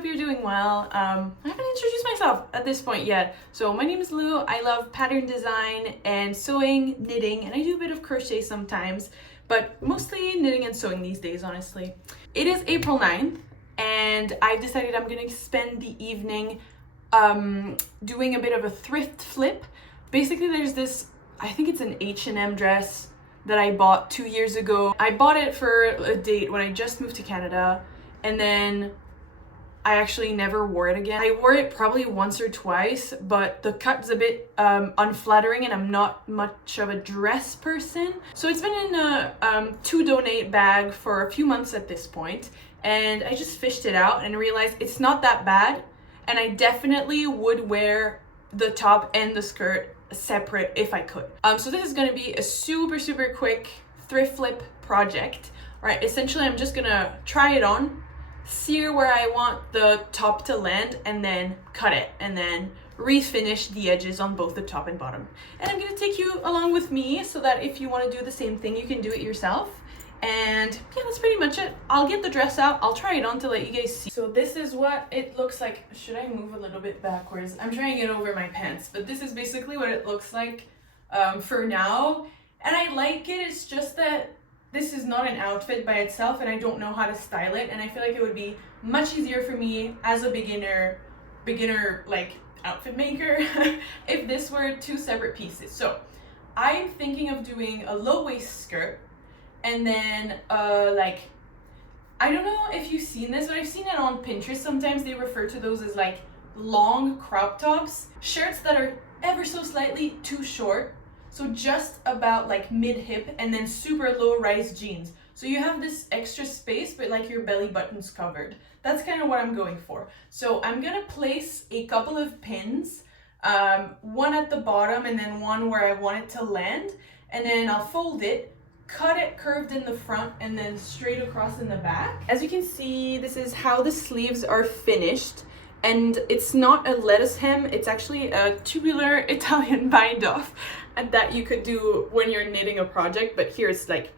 hope you're doing well. I haven't introduced myself at this point yet. So my name is Lou. I love pattern design and sewing, knitting, and I do a bit of crochet sometimes, but mostly knitting and sewing these days, honestly. It is April 9th, and I've decided I'm gonna spend the evening doing a bit of a thrift flip. Basically, there's this, I think it's an H&M dress that I bought 2 years ago. I bought it for a date when I just moved to Canada, and then I actually never wore it again. I wore it probably once or twice, but the cut's a bit unflattering and I'm not much of a dress person. So it's been in a to donate bag for a few months at this point, and I just fished it out and realized it's not that bad, and I definitely would wear the top and the skirt separate if I could. So this is gonna be a super quick thrift flip project. Right, essentially I'm just gonna try it on, see where I want the top to land, and then cut it, and then refinish the edges on both the top and bottom. And I'm gonna take you along with me so that if you want to do the same thing, you can do it yourself. And yeah, that's pretty much it. I'll get the dress out, I'll try it on to let you guys see. So this is what it looks like. Should I move a little bit backwards? I'm trying to get over my pants, but this is basically what it looks like for now. And I like it, it's just that this is not an outfit by itself and I don't know how to style it, and I feel like it would be much easier for me as a beginner like outfit maker if this were two separate pieces. So I'm thinking of doing a low waist skirt, and then like, I don't know if you've seen this, but I've seen it on Pinterest. Sometimes they refer to those as like long crop tops, shirts that are ever so slightly too short. So just about like mid-hip, and then super low-rise jeans. So you have this extra space, but like your belly button's covered. That's kind of what I'm going for. So I'm gonna place a couple of pins, one at the bottom and then one where I want it to land. And then I'll fold it, cut it curved in the front, and then straight across in the back. As you can see, this is how the sleeves are finished. And it's not a lettuce hem, it's actually a tubular Italian bind off that you could do when you're knitting a project, but here it's like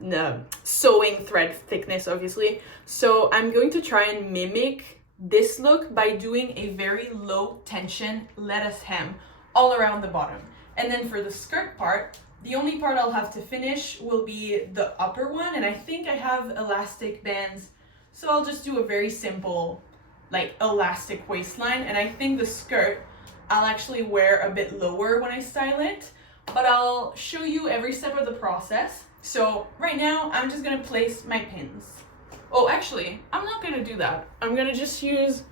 the sewing thread thickness, obviously. So I'm going to try and mimic this look by doing a very low tension lettuce hem all around the bottom. And then for the skirt part, the only part I'll have to finish will be the upper one, and I think I have elastic bands, so I'll just do a very simple like elastic waistline. And I think the skirt I'll actually wear a bit lower when I style it, but I'll show you every step of the process. So right now I'm just gonna place my pins. Oh, actually, I'm not gonna do that. I'm gonna just use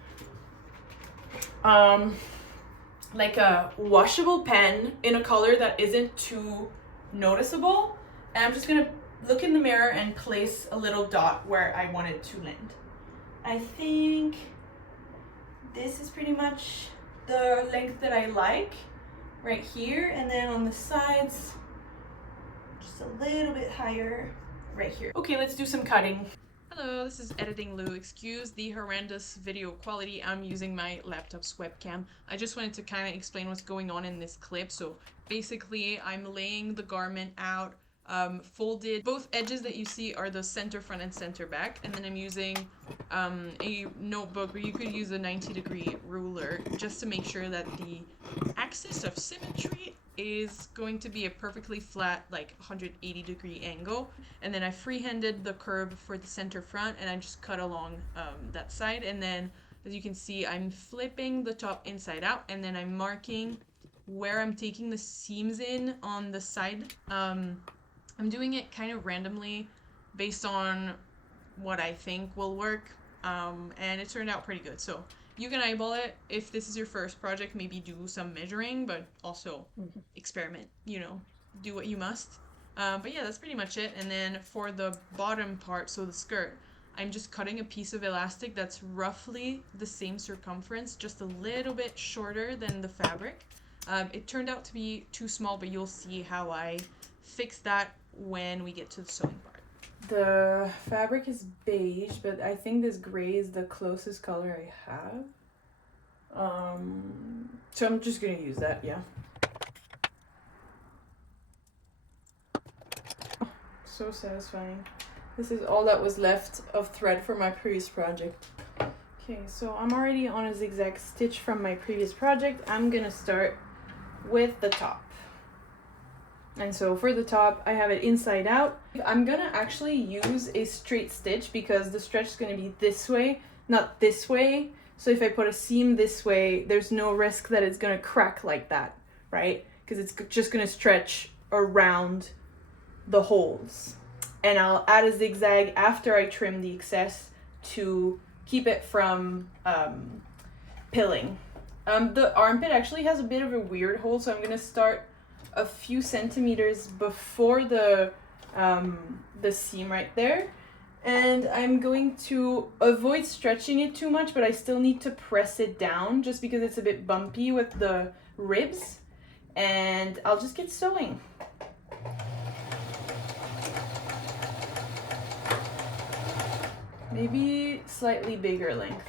like a washable pen in a color that isn't too noticeable, and I'm just gonna look in the mirror and place a little dot where I want it to land. I think this is pretty much the length that I like right here, and then on the sides just a little bit higher right here. Okay, let's do some cutting. Hello, this is Editing Lou. Excuse the horrendous video quality. I'm using my laptop's webcam. I just wanted to kind of explain what's going on in this clip. So basically I'm laying the garment out, folded. Both edges that you see are the center front and center back, and then I'm using a notebook, or you could use a 90-degree ruler just to make sure that the axis of symmetry is going to be a perfectly flat, like 180-degree angle. And then I freehanded the curve for the center front, and I just cut along that side. And then as you can see, I'm flipping the top inside out, and then I'm marking where I'm taking the seams in on the side. I'm doing it kind of randomly based on what I think will work, and it turned out pretty good. So you can eyeball it. If this is your first project, maybe do some measuring, but also experiment, you know, do what you must. But yeah, that's pretty much it. And then for the bottom part, so the skirt, I'm just cutting a piece of elastic that's roughly the same circumference, just a little bit shorter than the fabric. It turned out to be too small, but you'll see how I fix that when we get to the sewing part. The fabric is beige, but I think this gray is the closest color I have. So I'm just gonna use that, yeah. Oh, so satisfying. This is all that was left of thread for my previous project. Okay, so I'm already on a zigzag stitch from my previous project. I'm gonna start with the top. And so for the top, I have it inside out. I'm gonna actually use a straight stitch because the stretch is gonna be this way, not this way. So if I put a seam this way, there's no risk that it's gonna crack like that, right? Because it's just gonna stretch around the holes. And I'll add a zigzag after I trim the excess to keep it from pilling. The armpit actually has a bit of a weird hole, so I'm gonna start a few centimeters before the seam right there. And I'm going to avoid stretching it too much, but I still need to press it down just because it's a bit bumpy with the ribs. And I'll just get sewing. Maybe slightly bigger length.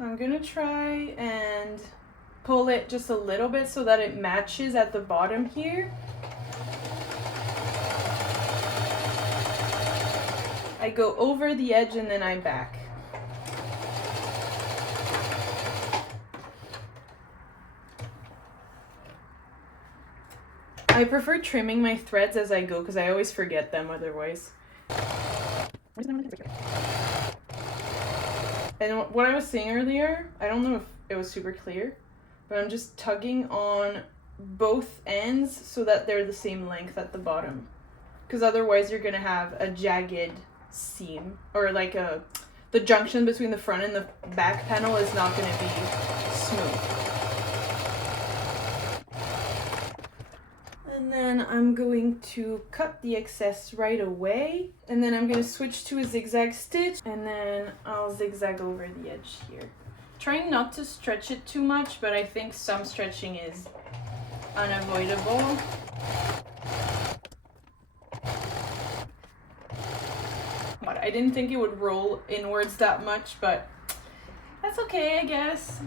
I'm gonna try and pull it just a little bit so that it matches at the bottom here. I go over the edge and then I back. I prefer trimming my threads as I go because I always forget them otherwise. And what I was saying earlier, I don't know if it was super clear, but I'm just tugging on both ends so that they're the same length at the bottom. Because otherwise you're going to have a jagged seam, or like the junction between the front and the back panel is not going to be smooth. And then I'm going to cut the excess right away. And then I'm going to switch to a zigzag stitch. And then I'll zigzag over the edge here. Trying not to stretch it too much, but I think some stretching is unavoidable. I didn't think it would roll inwards that much, but that's okay, I guess.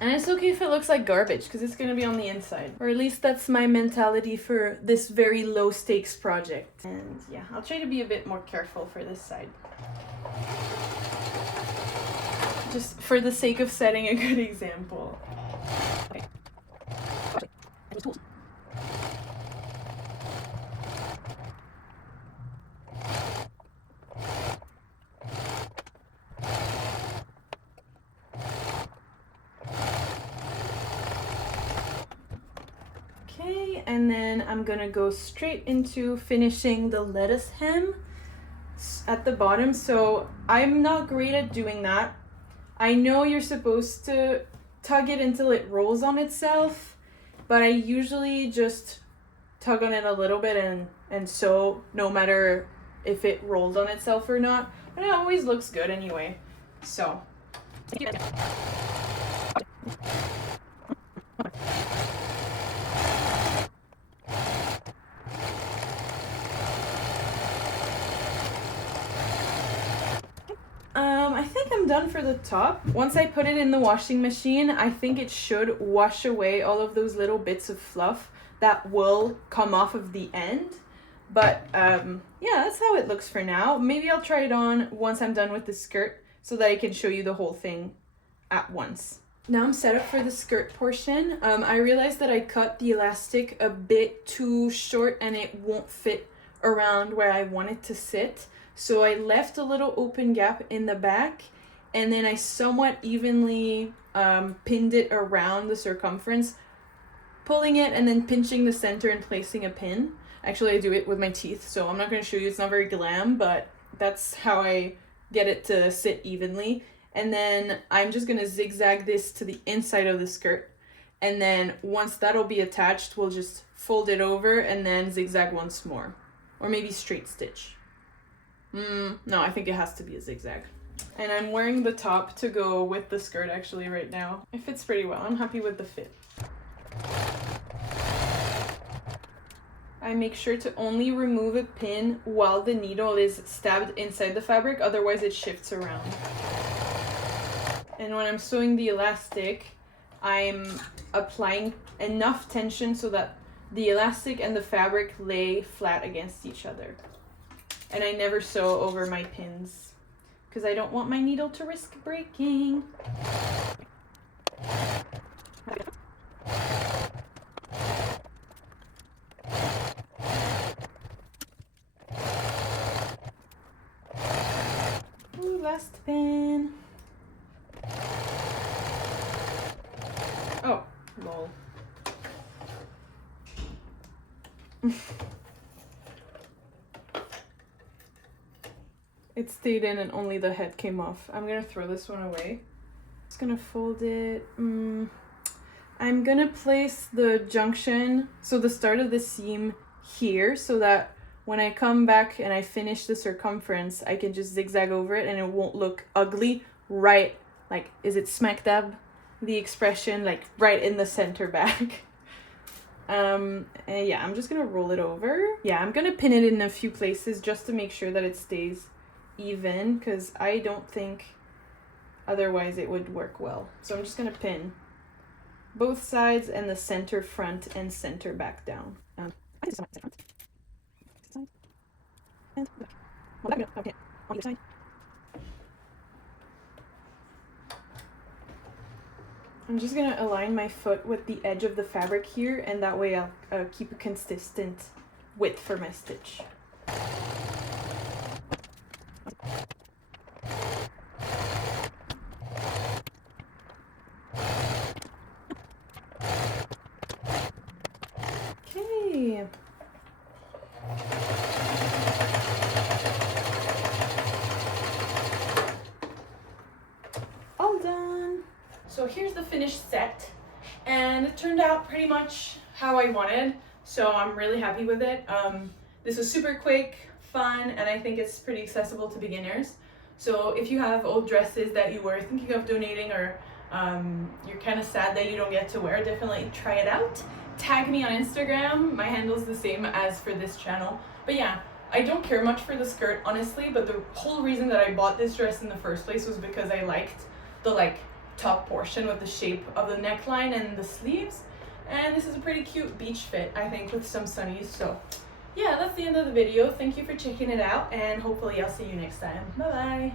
And it's okay if it looks like garbage, because it's going to be on the inside. Or at least that's my mentality for this very low stakes project. And yeah, I'll try to be a bit more careful for this side. Just for the sake of setting a good example. Okay. And then I'm gonna go straight into finishing the lettuce hem at the bottom. So I'm not great at doing that. I know you're supposed to tug it until it rolls on itself, but I usually just tug on it a little bit and sew no matter if it rolled on itself or not. And it always looks good anyway. So I think I'm done for the top. Once I put it in the washing machine, I think it should wash away all of those little bits of fluff that will come off of the end. But yeah, that's how it looks for now. Maybe I'll try it on once I'm done with the skirt so that I can show you the whole thing at once. Now I'm set up for the skirt portion. I realized that I cut the elastic a bit too short and it won't fit around where I want it to sit. So I left a little open gap in the back, and then I somewhat evenly pinned it around the circumference, pulling it and then pinching the center and placing a pin. Actually, I do it with my teeth, so I'm not going to show you. It's not very glam, but that's how I get it to sit evenly. And then I'm just going to zigzag this to the inside of the skirt. And then once that'll be attached, we'll just fold it over and then zigzag once more. Or maybe straight stitch. No, I think it has to be a zigzag. And I'm wearing the top to go with the skirt actually right now. It fits pretty well. I'm happy with the fit. I make sure to only remove a pin while the needle is stabbed inside the fabric, otherwise it shifts around. And when I'm sewing the elastic, I'm applying enough tension so that the elastic and the fabric lay flat against each other. And I never sew over my pins because I don't want my needle to risk breaking. Ooh, last pin. Oh, lol. It stayed in and only the head came off. I'm gonna throw this one away. Just gonna fold it. I'm gonna place the junction, so the start of the seam here, so that when I come back and I finish the circumference, I can just zigzag over it and it won't look ugly right, like, is it smack dab? The expression, like right in the center back. And yeah, I'm just gonna roll it over. Yeah, I'm gonna pin it in a few places just to make sure that it stays even, because I don't think otherwise it would work well. So I'm just gonna pin both sides and the center front and center back down. I'm just gonna align my foot with the edge of the fabric here, and that way I'll keep a consistent width for my stitch. Okay. All done. So here's the finished set, and it turned out pretty much how I wanted, so I'm really happy with it. This was super quick, fun, and I think it's pretty accessible to beginners. So if you have old dresses that you were thinking of donating, or you're kind of sad that you don't get to wear, definitely try it out. Tag me on Instagram. My handle's the same as for this channel. But yeah, I don't care much for the skirt, honestly, but the whole reason that I bought this dress in the first place was because I liked the top portion with the shape of the neckline and the sleeves. And this is a pretty cute beach fit, I think, with some sunnies. So yeah, that's the end of the video. Thank you for checking it out, and hopefully I'll see you next time. Bye bye.